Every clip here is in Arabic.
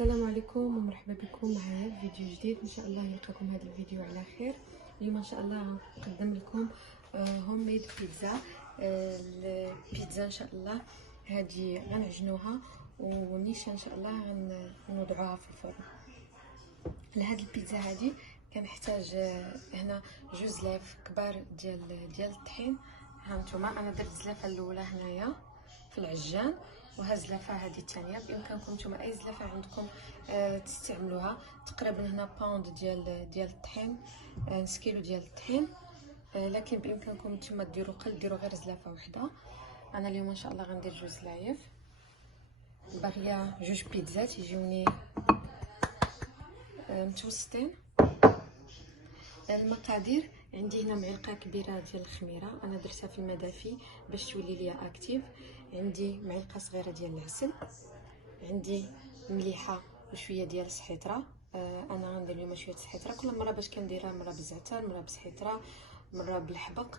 السلام عليكم ومرحبا بكم معايا في فيديو جديد. ان شاء الله يلقاكم هذا الفيديو على خير. اليوم ان شاء الله غنقدم لكم هوم ميد بيتزا. البيتزا ان شاء الله هذه غنعجنوها ونيشان ان شاء الله غنوضعوها في الفرن. لهاد البيتزا هذه كنحتاج هنا جوج زلاف كبار ديال الطحين. ها نتوما انا درت الزلافه الاولى هنايا في العجان، وها الزلافه هذه الثانيه. بامكانكم نتوما اي زلافه عندكم تستعملوها. تقريبا هنا باوند ديال الطحين، نص كيلو ديال الطحين، لكن بامكانكم نتوما ديروا قل، ديروا غير زلافه وحده. انا اليوم ان شاء الله غندير جوج زلايف، باغيه جوج بيتزات يجيوني متوسطين. المقادير عندي هنا معلقه كبيره ديال الخميره، انا درتها في المدافي باش تولي ليا اكتيف. عندي معلقه صغيره ديال العسل، عندي مليحه وشويه ديال السحيطره. انا غندير اليوم شويه السحيطره، كل مره باش كنديرها مره بالزعتر مره بالسحيطره مره بالحبق.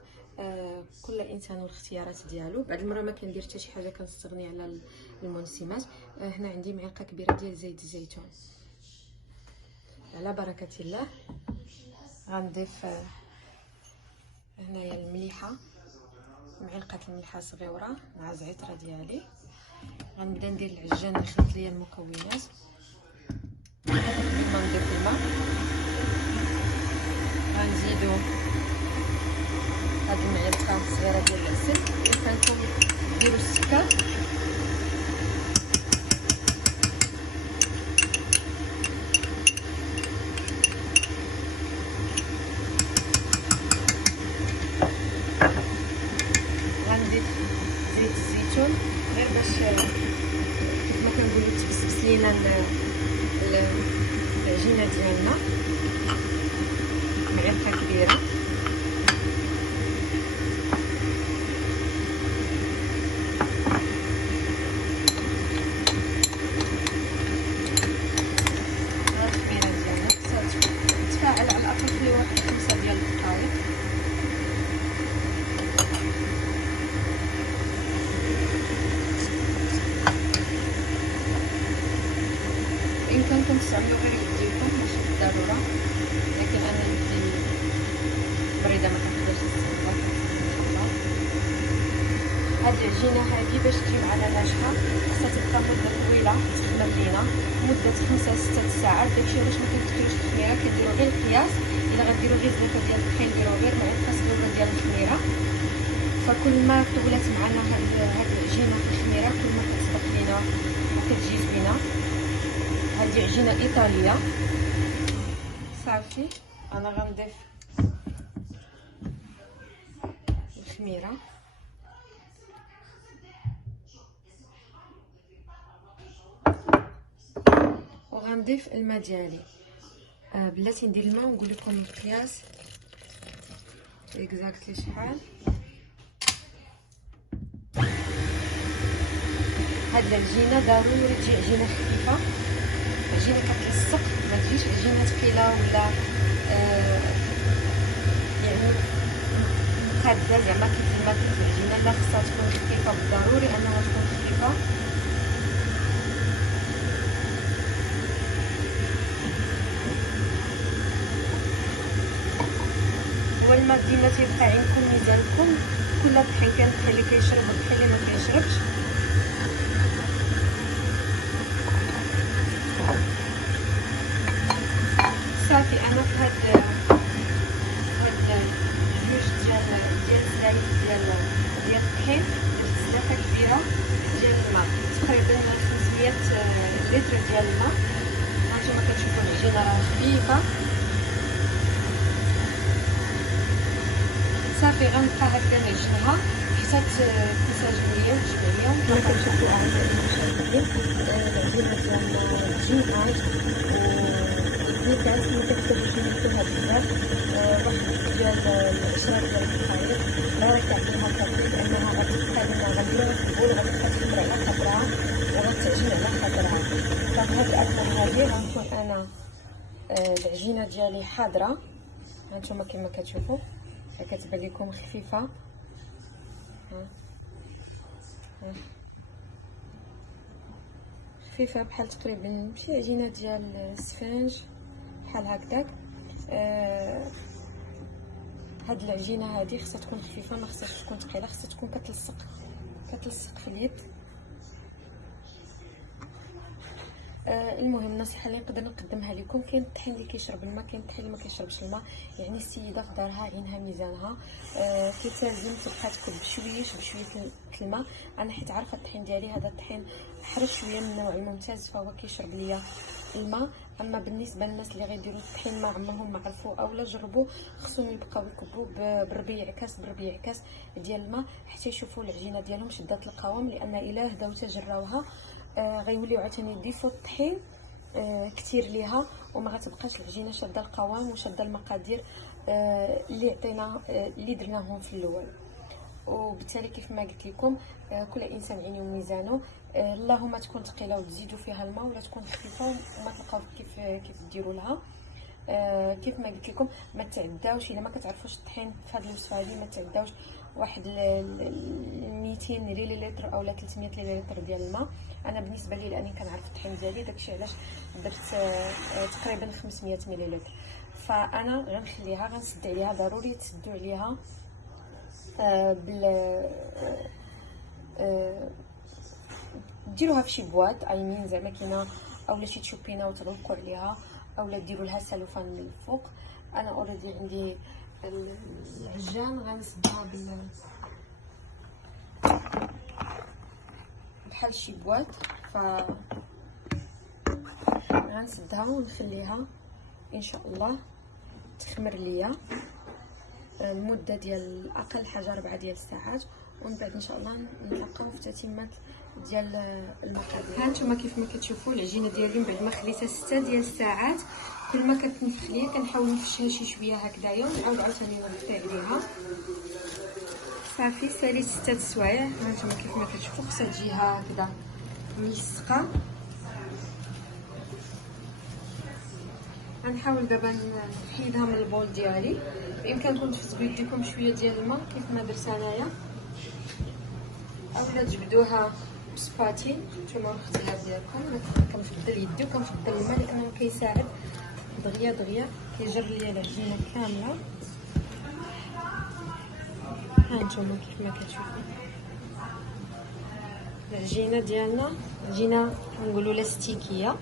كل انسان والاختيارات ديالو. بعد المره ما كندير حتى شي حاجه، كنستغني على المنسمات. هنا عندي معلقه كبيره ديال زيت الزيتون. على بركه الله غنضيف هنايا المليحه، معلقه الملحه صغيره مع الزعتره ديالي. غنبدا ندير العجان اللي خدت ليا المكونات. غنضيف الماء، غنزيدو هاد المعلقه الصغيره ديال العسل. بامكانكم ديروا السكر، غنضيف زيت الزيتون غير باش كيف ما كنقولوا تبسبس لينا العجينه ديالنا. معلقه كبيره، الخميره ديالنا تفاعل على الاقل في واحد 5 ديال الدقائق. بإمكانكم تستعملوا غير يديكم ماشي بالضرورة، لكن أنا يدي بريدة ما كنقدرش نستعملها. هاد العجينة هادي باش تجي معنا ناجحة خاصها تبقى مدة طويلة تخدم لينا، مدة 5 6 ساعات. داكشي علاش ما كنديروش الخميرة، كنديرو غير القياس. إلا غديرو غير زلافة ديال الطحين ديرو غير معلقة صغيرة ديال الخميرة. فكل ما طولت معنا هاد العجينة في الخميرة كل ما كتصبح لينا وكتجي زوينة. هذه عجينه ايطاليه. صافي انا غنضيف الخميره، وغنضيف الماء ديالي. بلاتي ندير الماء ونقول لكم القياس اكزاكتلي شحال. هاد العجينه ضروري تجي عجينه خفيفه، عجينه كتلصق، ما تجيش عجينه ثقيله ولا يعني مقاده زعما كيف ما كيف العجينه. لا، خصها تكون خفيفه، بالضروري انها تكون خفيفه. والماء ديما تيبقى عندكم ميزانكم، كل طحين كان الطحين اللي كيشرب والطحين اللي ما كيشربش. صافي انا في هاد جوج ديال الزلايف ديال الطحين درت زلافه كبيره ديال الماء، تقريبا 500 لتر ديال الماء. هانتوما كتشوفوا العجينه راه خفيفه. صافي غنبقى هكا نعجنها حتى تنسجم ليا وتجمع ليا. كما كنشوفوا اعزائي المشاهدين العجينه ديالنا تجمعات وبدات ما كتبقاش نشوفوها بزاف، واحد ديال 10 ديال الدقائق غير كنعطيها كافي، لانها غتبقى لنا غنبدا نقول غتبقى تخمر على خاطرها وغتعجن على خاطرها. ففي هاد الاثناء هادي غنكون انا العجينه ديالي حاضره. هانتوما كما كتشوفوا كتبان لكم خفيفه. خفيفه بحال تقريبا ماشي عجينه ديال السفنج بحال هكذاك. هاد العجينه هادي خصها تكون خفيفه، ما خصهاش تكون ثقيله، خصها تكون كتلصق في اليد. المهم النصيحه اللي نقدر نقدمها لكم، كاين الطحين اللي كيشرب الماء، كاين الطحين اللي ما كيشربش الماء. يعني السيده في دارها عينها ميزانها، كيتلزم تبقى تكب بشويه الماء. انا حيت عارفه الطحين ديالي هذا الطحين حرش شويه من النوع الممتاز، فهو كيشرب ليا الماء. اما بالنسبه للناس اللي غيديروا الطحين ما عمرهم ما عرفوا اولا جربوا، خصهم يبقاو يكبوا بربيع كاس ديال الماء حتى يشوفوا العجينه ديالهم شدات القوام. لان الا هداو تجراوها غيوليو عاوتاني يضيفوا الطحين كتير ليها، وما غتبقاش العجينه شاده القوام وشاده المقادير اللي درناهم في الاول. وبالتالي كيف ما قلت لكم كل انسان عينه وميزانه. اللهم تكون ثقيله وتزيدوا فيها الماء، ولا تكون خفيفه وما تلقاو كيف ديروا لها. كيف ما قلت لكم ما تعداوش، الا ما كتعرفوش الطحين في هذه الوصفه هذه ما تعداوش واحد 200 مليلتر او 300 مليلتر ديال الماء. انا بالنسبه لي لاني كنعرف الطحين ديالي داكشي علاش درت تقريبا 500 مليلتر. فانا غنخليها غنسد عليها، ضروري تسدوا عليها ديروها في شي بواط ايمين زعما كاينه، اولا شي تشوبينه وتغلقوا عليها، اولا ديروا لها سلوفان من الفوق. انا اوريدي عندي العجان غنسدها بحال شي بواط، ف غنسدها ونخليها ان شاء الله تخمر ليا المده ديال اقل حاجه 4 ديال الساعات. ومن بعد ان شاء الله نتلاقاو في تتمه ديال المقادير. ها نتوما كيف ما كتشوفوا العجينه ديالي من بعد ما خليتها 6 ديال الساعات، كل ما كتنفخ ليا كنحاول نفشها شي شويه هكذايا ونعاود عاوتاني نغطي عليها. صافي ساليت 6 سوايع. ها نتوما كيف ما كتشوفوا خصها تجي هكذا ملصقه. غنحاول دابا نحيدها من البول ديالي. بامكانكم تفزوا بيديكم شويه ديال الماء كيف ما درت انايا، اولا تجبدوها بسباتي نتوما الاختيار ديالكم. انا كنفضل يدي وكنفضل الماء لانه كيساعد دغيا كيجر ليا العجينه كامله. ها نتوما كيف ما كتشوفوا العجينه ديالنا عجينه نقولوا لاستيكيه.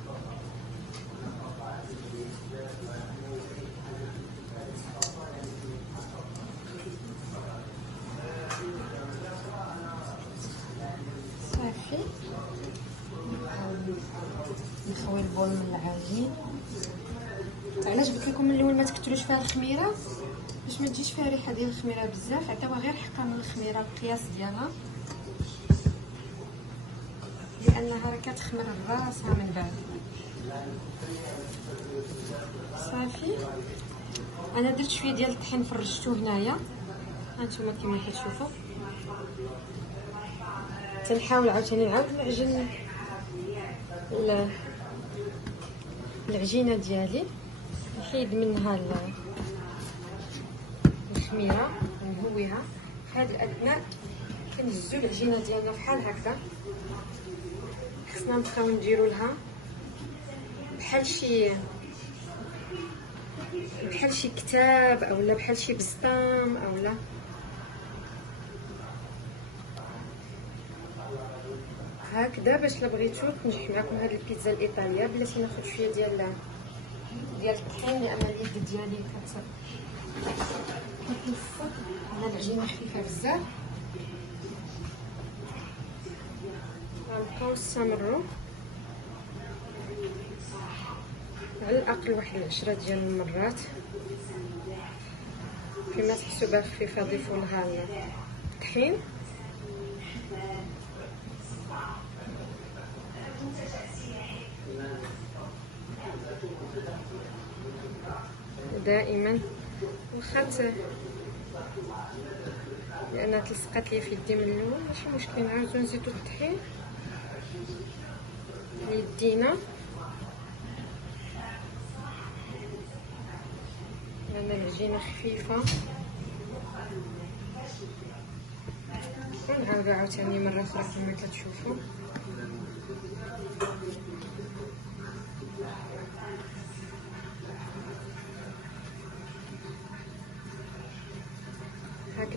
صافي نخوي البول من العجين. علاش قلت لكم من الاول ما تكثروش فيها الخميره؟ باش ما تجيش فيها ريحه ديال الخميره بزاف، عطيوها غير حقه من الخميره القياس ديالها، لانها راه كتخمر راسها من بعد. صافي انا درت شويه ديال الطحين فرشتو هنايا، هانتوما كما كتشوفوا. تنحاول عاوتاني نعاود نعجن العجينه ديالي، نحيد منها الخميره ونهويها. في هذا الاثناء كنهزو العجينه ديالنا بحال هكذا. خصنا نبقاو نديرو لها بحال شي كتاب اولا بحال شي بسطام اولا هكذا، باش لا بغيتو تنجح معكم هاد البيتزا الايطاليه. بلاتي ناخذ شويه ديال الطحين لان اليد ديالي كتنفض، انا العجينه خفيفه بزاف. غنبقاو نستمروا على الاقل واحد 10 ديال المرات. كما تحسوا بها خفيفه ضيفوا لها الطحين. دائما واخا لان تلصقات لي في يدي من الاول ماشي مشكل، نعاودو نزيدو الطحين ليدينا لان العجينه خفيفه. ونعاودو عاوتاني مره اخرى كما كتشوفوا.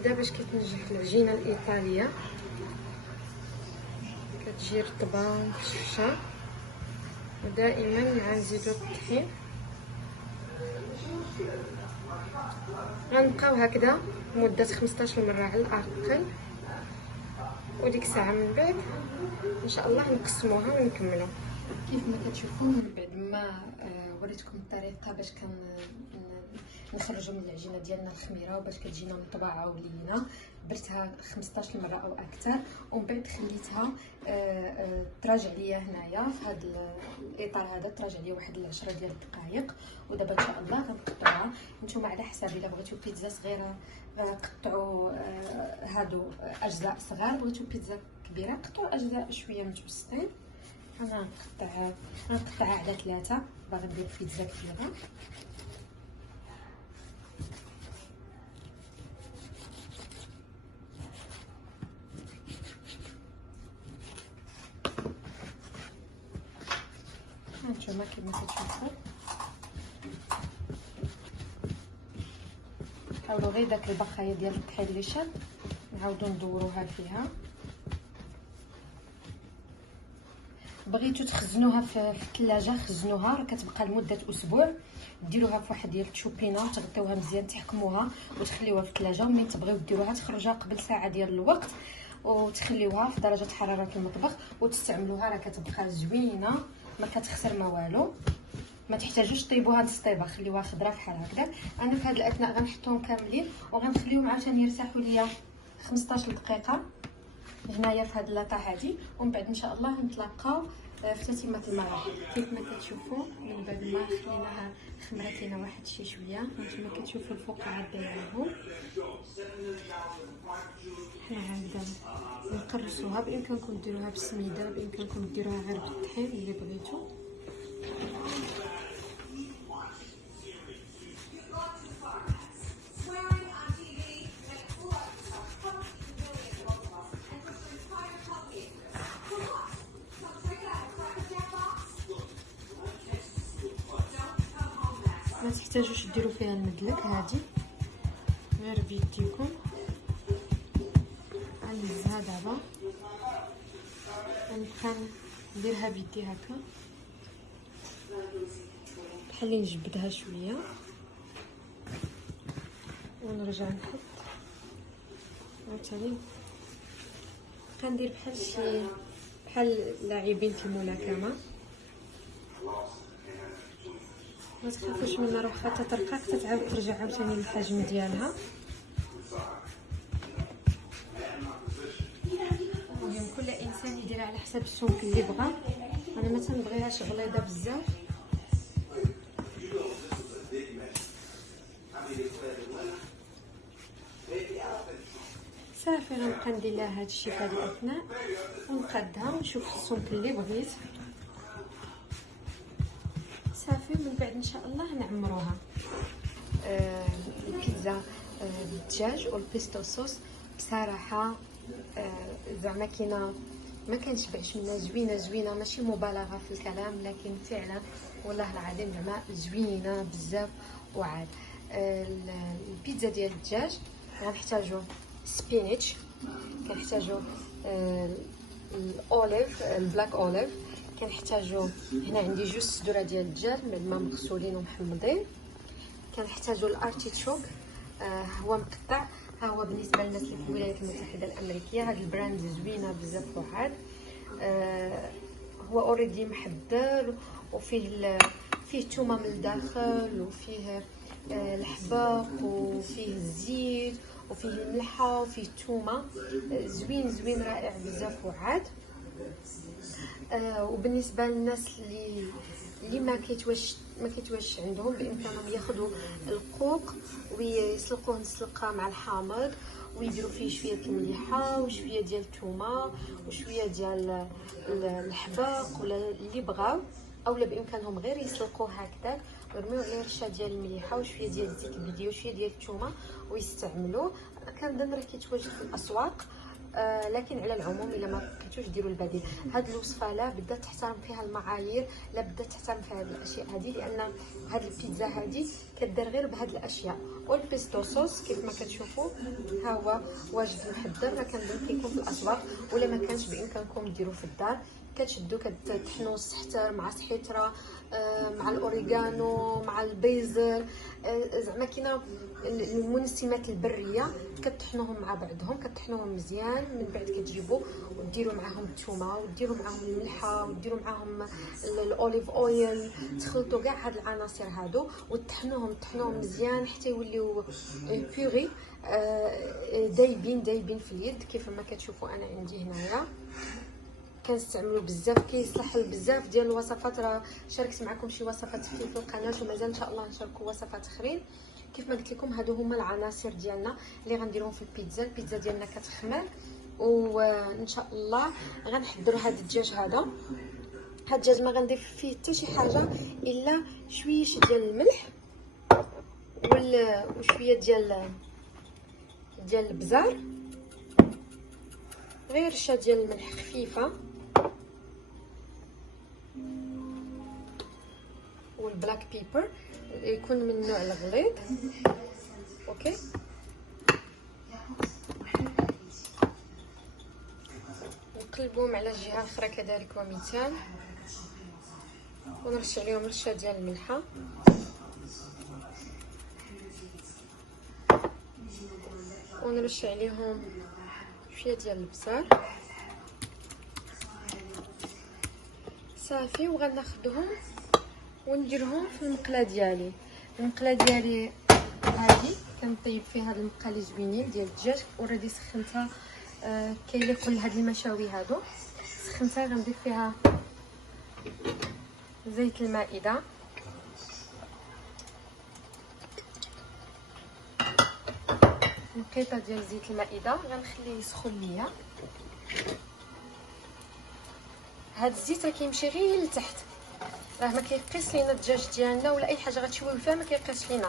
هكذا باش كتنجح العجينه الايطاليه، كتجي رطبه ومفشفشه. ودائما مع نزيدو الطحين غنبقاو هكذا مده 15 مره على الاقل، وديك الساعه من بعد ان شاء الله نقسموها ونكملوا. كيف ما كتشوفوا من بعد ما وريتكم الطريقه باش نخرجوا من العجينه ديالنا الخميره وباش كتجينا مطبعه ولينه، درتها 15 مره او اكثر، ومن بعد خليتها تراجع ليا هنايا في هذا الاطار هذا، تراجع ليا واحد 10 ديال الدقائق. ودابا ان شاء الله غنقطعوها نتوما على حساب. الا بغيتو بيتزا صغيره قطعوا هادو اجزاء صغار، بغيتو بيتزا كبيره قطعوا اجزاء شويه متوسطين. انا غنقطعها على 3 باغي ندير بيتزا كبيره. هانتوما كما كتشوفوا حاولوا غير داك البقايا ديال الطحين اللي شاد نعاودو ندوروها فيها. بغيتو تخزنوها في الثلاجه خزنوها، راه كتبقى لمده اسبوع. ديروها في واحد ديال التشوبينه وتغطيوها مزيان، تحكموها وتخليوها في الثلاجه، ومن تبغيو ديروها تخرجوها قبل ساعه ديال الوقت وتخليوها في درجه حراره المطبخ وتستعملوها. راه كتبقى زوينه ما كتخسر ما والو، ما تحتاجوش طيبوها نص طيبه، خليوها خضره بحال هكذا. انا في هذا الاثناء غنحطهم كاملين وغنخليهم عاوتاني يرتاحوا ليا 15 دقيقه هنايا في هذه اللاطه هذه، ومن بعد ان شاء الله نتلاقاو في تتمه المراحل. كيف ما كتشوفوا من بعد ما خليناها خمرات لينا واحد شي شويه، هانتوما كتشوفوا الفقاعات ديالهم. حنا عاد نقرصوها، بامكانكم ديروها بالسميده، بامكانكم ديروها غير بالطحين اللي بغيتو. ما تحتاجوش ديروا فيها المدلك، هادي غير بيديكم. غنهزها دابا غنبقى نديرها بيدي هكا بحال اللي نجبدها شويه ونرجع نحط عاوتاني. كندير بحال لاعبين في الملاكمه. ما تخافوش منها، راه واخا تترقق تتعاود ترجع عاوتاني للحجم ديالها. المهم كل انسان يديرها على حسب السمك اللي بغا. انا ما تنبغيهاش غليظه بزاف، صافي غنبقى ندير لها هادشي في هذا الاثناء ونقادها ونشوف السمك اللي بغيت صافي. من بعد ان شاء الله نعمروها. البيتزا بالدجاج والبيستو صوص بصراحه زعما كاينه ما كنشبعش منها، زوينه ماشي مبالغه في الكلام، لكن فعلا والله العظيم زعما زوينه بزاف. وعاد البيتزا ديال الدجاج غنحتاجو سبينيتش، كنحتاجو الاوليف البلاك اوليف، كنحتاجو هنا عندي 2 صدور ديال الدجاج بعد ما مغسولين ومحمضين، كنحتاجو الارتيتشوك هو مقطع. ها هو بالنسبه للناس اللي في الولايات المتحده الامريكيه، هاد البراند زوينه بزاف. وعاد هو اوريدي محضر وفيه فيه الثومه من الداخل وفيه الحباق وفيه الزيت وفيه الملحه وفيه الثومه، زوين رائع بزاف. وعاد وبالنسبه للناس اللي ما كيتواش عندهم، بامكانهم ياخذوا القوق ويسلقوه نسلقه مع الحامض ويديروا فيه شويه المليحه وشويه ديال الثومه وشويه ديال الحباق ولا اللي بغاو، اولا بامكانهم غير يسلقوه هكذاك ويرميو عليه رشه ديال المليحه وشويه ديال الزيت البلدي وشويه ديال الثومه ويستعملوه. كنظن راه كيتواجد في الاسواق لكن على العموم الا ما بقيتوش ديروا البديل. هاد الوصفه لا بدات تحترم فيها المعايير، لا بدات تحترم فيها هاد الاشياء هذه، لان هاد البيتزا هذه كدير غير بهاد الاشياء. والبيستو صوص كيف ما كتشوفوا ها هو واجد محضر، راه كنظن كيكون في الاسواق، ولا ما كانش بامكانكم ديروه في الدار. كتشدوا كتطحنوا السحتر مع سحيتره مع الاوريغانو مع البيزل، زعما كاينه المنسمات البريه، كطحنوهم مع بعضهم، كطحنوهم مزيان، من بعد كتجيبوا وديروا معاهم الثومه وديروا معاهم الملحه وديروا معاهم الاوليف اويل، تخلطوا كاع هاد العناصر هادو وتطحنوهم مزيان حتى يوليو بيغي دايبين في اليد كيف ما كتشوفوا انا عندي هنايا. كنستعملوا بزاف، كيصلح بزاف ديال الوصفات. راه شاركت معكم شي وصفات في القناه ومازال ان شاء الله نشاركوا وصفات اخرين. كيف ما قلت لكم هادو هما العناصر ديالنا اللي غنديروهم في البيتزا. البيتزا ديالنا كتخمر، وان شاء الله غنحضروا هاد الدجاج هذا. هاد الدجاج ما غنضيف فيه حتى شي حاجه الا شويه ديال الملح وشويه ديال البزار، غير رشه ديال الملح خفيفه، والبلاك بيبر يكون من النوع الغليظ. اوكي، نقلبوهم على الجهه الاخرى كذلك ومثال، ونرش عليهم رشه ديال الملحه، ونرش عليهم شويه ديال البزار صافي. وغناخذهم ونديرهم في المقله ديالي. المقله ديالي هذه كنطيب فيها هاد المقله اللي زوينين ديال الدجاج، اوريدي سخنتها كيليقوا لهاد المشاوي هادو. سخنتها غنضيف فيها زيت المائده، نقيطه ديال زيت المائده، غنخليه يسخن ليا. هاد الزيت راه كيمشي غير لتحت، راه ما كيقيس لينا الدجاج ديالنا ولا اي حاجه غتشويو فيها، ما كيقيس لينا،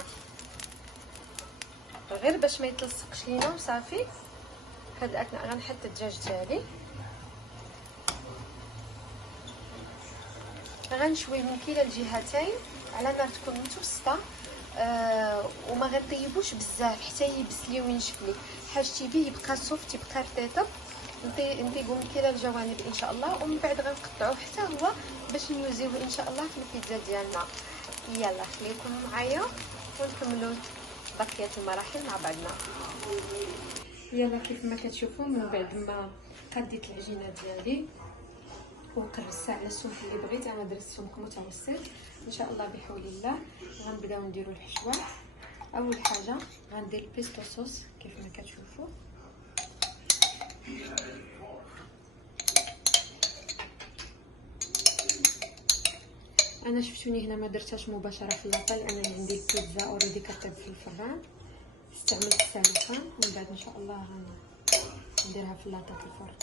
غير باش ما يتلصقش لينا وصافي. هاد غنحط الدجاج ديالي، غنشويه من كلا الجهتين على نار تكون متوسطه، وما غنطيبوش بزاف حتى يبس لي وينشف لي. حاجتي به يبقى سوفت، يبقى رطيطه، نطيبو من كلا الجوانب ان شاء الله، ومن بعد غنقطعوه حتى هو باش نوزيوه ان شاء الله في البيتزا ديالنا. يلا خليكم معايا ونكملوا بقيه المراحل مع بعضنا. يلا كيف ما كتشوفوا من بعد ما قديت العجينه ديالي وقرصتها على السمك اللي بغيت، انا درت سمك متوسط ان شاء الله بحول الله. غنبداو نديرو الحشوه. اول حاجه غندير البيستو صوص كيف ما كتشوفوا، انا شفتوني هنا ما درتهاش مباشره في اللاطه لان عندي البيتزا اوريدي كطيب في الفران، استعملت السلوفان. من بعد ان شاء الله غنديرها في اللاطه في الفرن.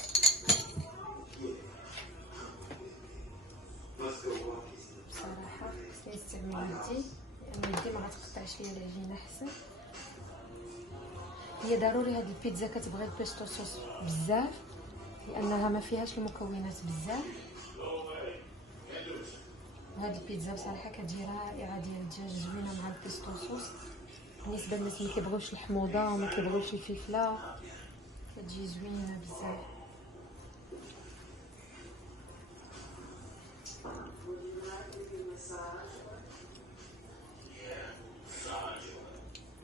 بصراحه خصني نستعمل يدي لان يدي ما غتقطعش ليا العجينه احسن. هي ضروري هاد البيتزا كتبغي البيستو صوص بزاف لانها ما فيهاش المكونات بزاف. هاد البيتزا بصراحه كتجي رائعه ديال الدجاج، زوينه مع البيستو صوص. بالنسبه للناس اللي كيبغيوش الحموضه وما كيبغيوش الفلفله كتجي زوينه بزاف.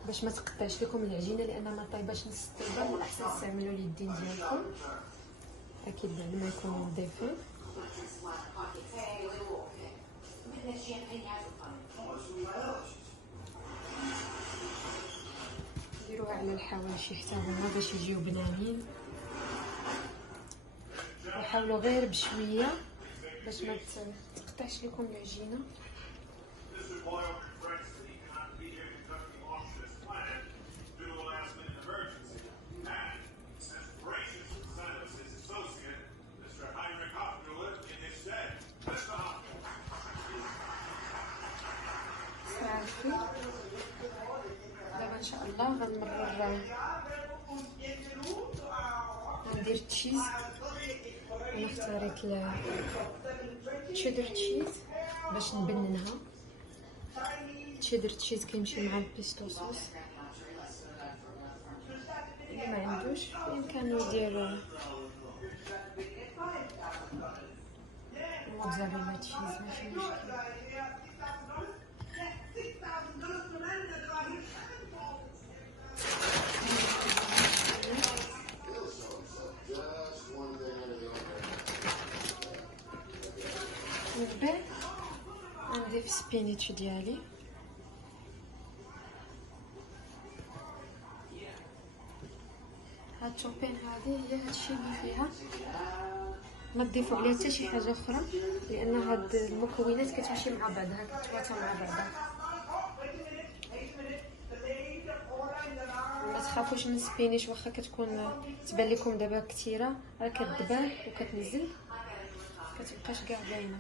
باش ما تقطعش لكم العجينه لان ما طايباش نص الطيبه، من الاحسن تستعملوا اليدين ديالكم اكيد بعد ما يكونوا نظيفين. ديروها على الحواشي حتى هما باش يجيو بنانين، وحاولوا غير بشويه باش ما تقطعش لكم العجينه. دابا ان شاء الله غنمرر ندير تشيز. انا اختاريت تشيدر تشيز باش نبننها. تشيدر تشيز كيمشي مع البيستو صوص. اللي ما عندوش بامكانو يدير موتزاريلا تشيز، ماشي مشكل. من بعد غنضيف سبينيتش ديالي. هاد الشوبين هذه هي هادشي اللي فيها، ما تضيفوا عليها حتى شي حاجه اخرى لان هاد المكونات كتمشي مع بعضها، كتواتى مع بعضها. ما تخافوش من سبينيش، واخا كتكون تبان لكم دابا كثيره راه كتذبل وكتنزل كتبقاش كاع باينه.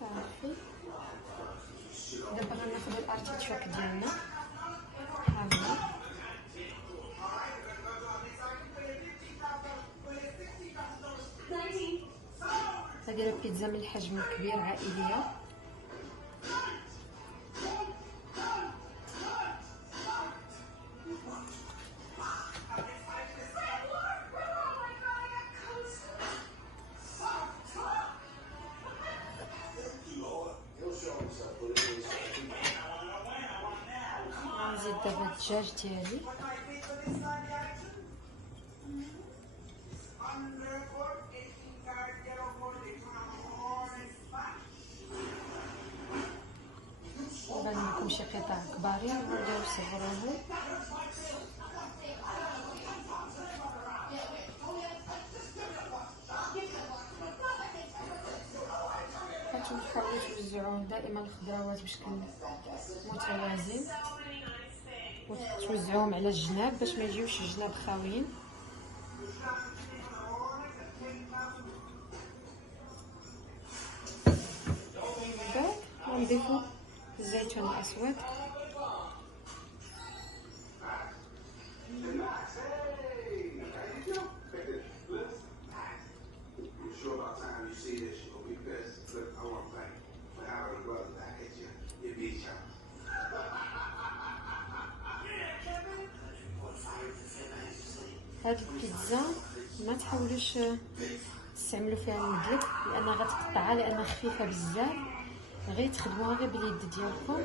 صافي دابا غناخذ الارتيشوك ديالنا هاهو. هذه راه بيتزا من الحجم الكبير عائليه. نزيد دابا الدجاج ديالي. بان لكم شي قطع كبارين نبداو نصغروهم. كتحاولوا توزعوا دائما الخضروات بشكل متوازن وتوزعوهم على الجناب باش ما يجيوش الجناب خاويين. من بعد غنضيفوا الزيتون الاسود. هاد البيتزا ما تحاولوش تستعملوا فيها المدلك لان غتقطعها، لان خفيفه بزاف، غير تخدموها غير باليد ديالكم.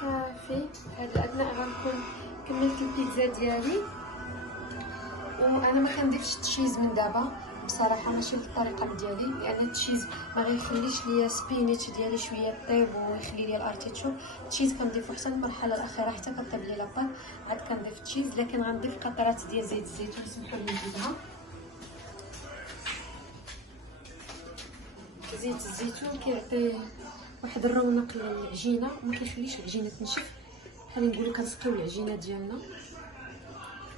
صافي هاد الاثناء غنكون كملت البيتزا ديالي. وانا ما كنضيفش التشيز من دابا بصراحه، ماشي بالطريقه ديالي، لان التشيز ما غيخليش ليا سبينيتش ديالي شويه طيب ويخلي لي الارتيشوك. التشيز كنضيفو حتى المرحله الاخيره حتى كطيب لي لاباط عاد كنضيف التشيز، لكن غنضيف قطرات ديال زيت الزيتون. سمحوا لي نزيدها. زيت الزيتون كيعطي واحد الرونق للعجينه وما كيخليش العجينه تنشف، بحال نقولوا كنسقيو العجينه ديالنا.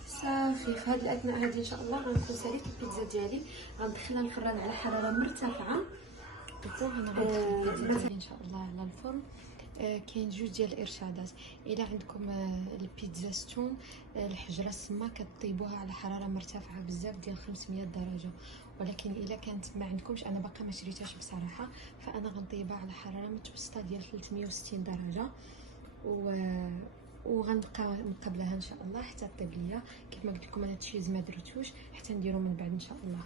صافي في هذا الاثناء هذه ان شاء الله غنكون ساليت البيتزا ديالي، غندخلها الفران على حراره مرتفعه. انا غندخل البيتزا ديالي ان شاء الله على الفرن. كاين جوج ديال الارشادات. الا عندكم البيتزا ستون الحجره السما كطيبوها على حراره مرتفعه بزاف ديال 500 درجه، ولكن الا كانت ما عندكمش، انا باقا ما شريتهاش بصراحه، فانا غنطيبها على حراره متوسطه ديال 360 درجه وغنبقى مقابلها ان شاء الله حتى طيب ليا. كيف ما قلت لكم انا التشيز ما درتوش حتى نديرو من بعد ان شاء الله.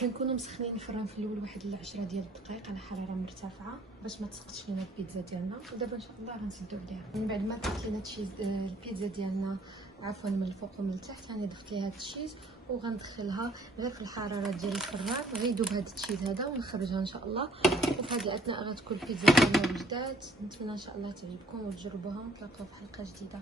كنكونوا مسخنين الفران في الاول واحد 10 ديال الدقائق على حراره مرتفعه باش ما تسقطش لينا البيتزا ديالنا. ودابا ان شاء الله غنسدو عليها من بعد ما طيبت لينا التشيز البيتزا ديالنا عفوا من الفوق ومن التحت. راني ضفت ليها التشيز وغندخلها غير في الحراره ديال الفران غير يذوب هذا التشيز هذا ونخرجها ان شاء الله. وفي هذه الاثناء غتكون البيتزا ديالنا وجدات. نتمنى ان شاء الله تعجبكم وتجربوها ونتلاقاو في حلقه جديده.